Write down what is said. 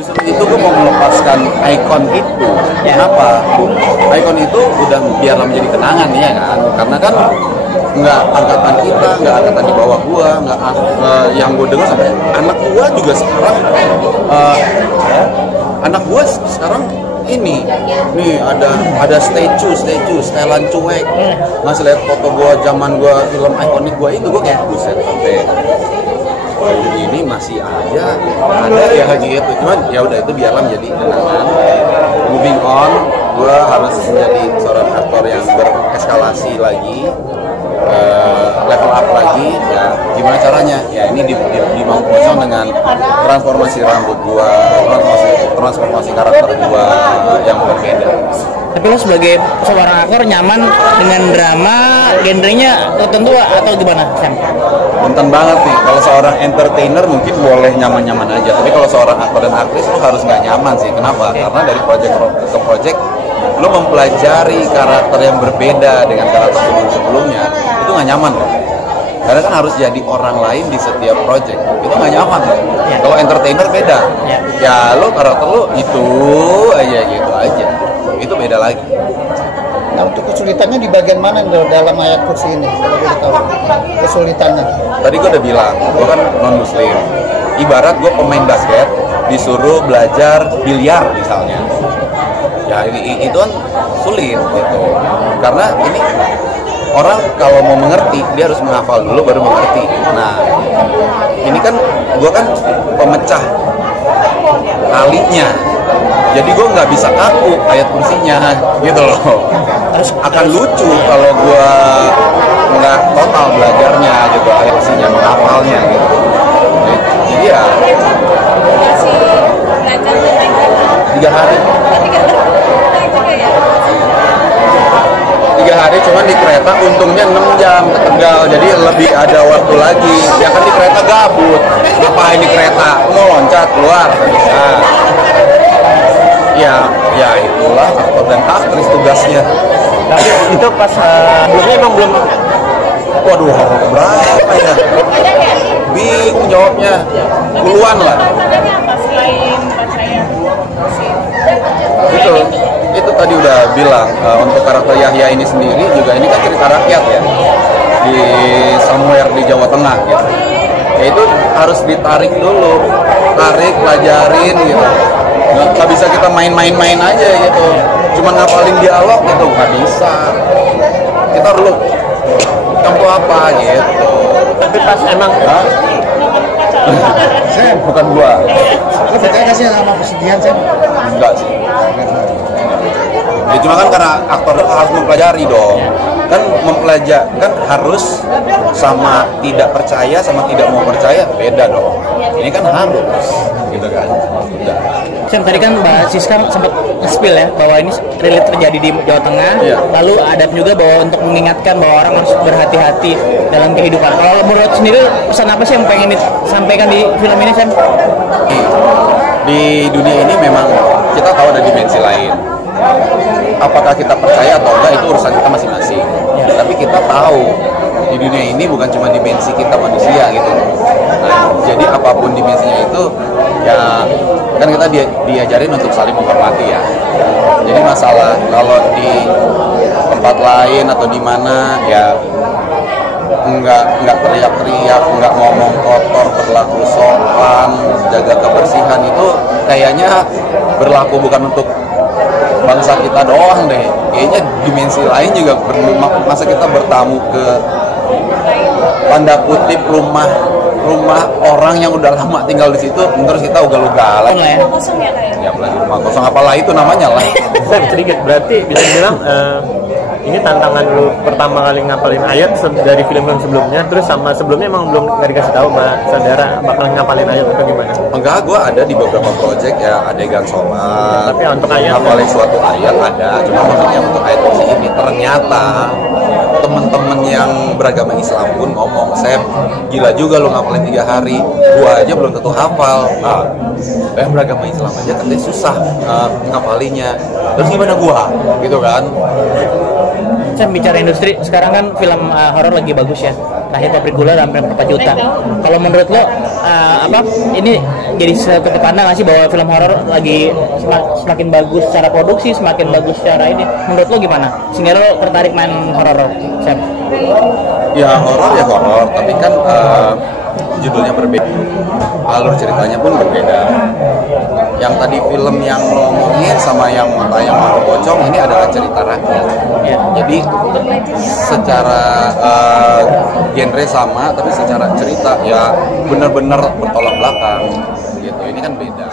Justru itu gue mau melepaskan ikon itu. Kenapa? Ikon itu udah biarlah menjadi kenangan ya kan. Karena kan nggak angkatan kita, nggak angkatan di bawah gua, nggak yang gue dengar sampai anak gua juga sekarang, anak gua sekarang ini nih ada statue setelan cuek, ngasih lihat foto gua zaman gua film ikonik gua itu, gua kayak buset sampai ini masih aja ada ya gitu. Cuman ya udah, itu biarlah menjadi kenangan. Moving on, gue harus menjadi seorang aktor yang bereskalasi lagi, level up lagi. Ya gimana caranya? Ya ini di Maung Pocong dengan transformasi rambut gue, transformasi karakter gue yang berbeda. Tapi lo sebagai seorang aktor nyaman dengan drama genrenya tertentu atau gimana, Sam? Nonton banget nih. Kalau seorang entertainer mungkin boleh nyaman-nyaman aja. Tapi kalau seorang aktor dan aktris lo harus nggak nyaman sih. Kenapa? Karena dari project ke project lo mempelajari karakter yang berbeda dengan karakter sebelumnya. Itu nggak nyaman loh. Karena kan harus jadi orang lain di setiap project. Itu nggak nyaman loh. Kalau entertainer beda. Ya lo karakter lo itu aja gitu aja. Itu beda lagi. Nah, untuk kesulitannya di bagian mana dalam ayat kursi ini? Kalau boleh tahu kesulitannya. Tadi gue udah bilang, gue kan non muslim. Ibarat gue pemain basket disuruh belajar biliar misalnya. Ya itu kan sulit gitu. Karena ini orang kalau mau mengerti dia harus menghafal dulu baru mengerti. Nah, ini kan gue kan pemecah talinya. Jadi gue nggak bisa kaku ayat kursinya gitu loh. Akan lucu kalau gue nggak total belajarnya gitu ayat kursinya, menghafalnya gitu. Jadi ya 3 hari. 3 hari cuman di kereta, untungnya 6 jam ke Tegal, jadi lebih ada waktu lagi. Ya kan di kereta gabut, ngapain di kereta, mau loncat keluar bisa. Ya itulah aktor dan aktris tugasnya. Tapi itu pas sebelumnya emang belum. Waduh, berapa ya? Bingung jawabnya. Puluhan lah. Itu tadi udah bilang, untuk karakter Yahya ini sendiri juga ini kan cerita rakyat ya, di somewhere di Jawa Tengah gitu. Ya itu harus ditarik dulu, pelajarin gitu. Nggak bisa kita main-main aja gitu, cuma ngapalin dialog gitu, nggak bisa. Kita dulu kamu apa gitu. Tapi pas emang bukan gua. Lo percaya nggak sih sama kesedihan, Sam? Enggak sih. Ya cuma kan karena aktor harus mempelajari dong. Kan mempelajari kan harus, sama tidak percaya sama tidak mau percaya beda dong. Ini kan harus gitu kan. Udah. Sam, tadi kan Mbak Siska sempat nge-spill ya bahwa ini relate terjadi di Jawa Tengah. Lalu ada juga bahwa untuk mengingatkan bahwa orang harus berhati-hati dalam kehidupan. Kalau menurut sendiri pesan apa sih yang pengen disampaikan di film ini, Sam? Di dunia ini memang kita tahu ada dimensi lain. Apakah kita percaya atau enggak itu urusan kita masing-masing. Tapi kita tahu di dunia ini bukan cuma dimensi kita manusia gitu. Nah, jadi apapun dimensinya itu ya kan kita diajarin untuk saling menghormati ya. Jadi masalah kalau di tempat lain atau di mana ya nggak teriak-teriak, nggak ngomong kotor, berlaku sopan, jaga kebersihan, itu kayaknya berlaku bukan untuk bangsa kita doang deh. Kayaknya dimensi lain juga masa kita bertamu ke tanda kutip rumah orang yang udah lama tinggal di situ, terus kita ugal-ugalan. Ya lagi rumah kosong, apalah itu namanya lah. Sedikit berarti bisa dibilang ini tantangan lu pertama kali ngapalin ayat dari film-film sebelumnya, terus sama sebelumnya emang belum nggak dikasih tahu sama saudara bakal ngapalin ayat atau gimana? Enggak, gue ada di beberapa project ya, adegan sholat. Tapi untuk ayat ngapalin suatu ayat ada, cuma maksudnya untuk ayat kursi ini ternyata temen-temen yang beragama Islam pun ngomong, Sep, gila juga lu ngapalin 3 hari, gua aja belum tentu hafal. Nah, yang beragama Islam aja katanya susah ngapalinya, terus gimana gua? Gitu kan. Sam, bicara industri, sekarang kan film horor lagi bagus ya. terakhir pabrik gula sampai 4 juta. Kalau menurut lo ini jadi satu tanda nggak sih bahwa film horor lagi semakin bagus secara produksi, semakin bagus secara ini? Menurut lo gimana? Sehingga lo tertarik main horor, Sam? Ya horor, tapi kan judulnya berbeda, alur ceritanya pun berbeda. Yang tadi film yang lo ngomongin sama yang Mangkuk Pocong ini adalah cerita rakyat. Ya. Jadi secara genre sama, tapi secara cerita ya benar-benar bertolak belakang. Gitu. Ini kan beda.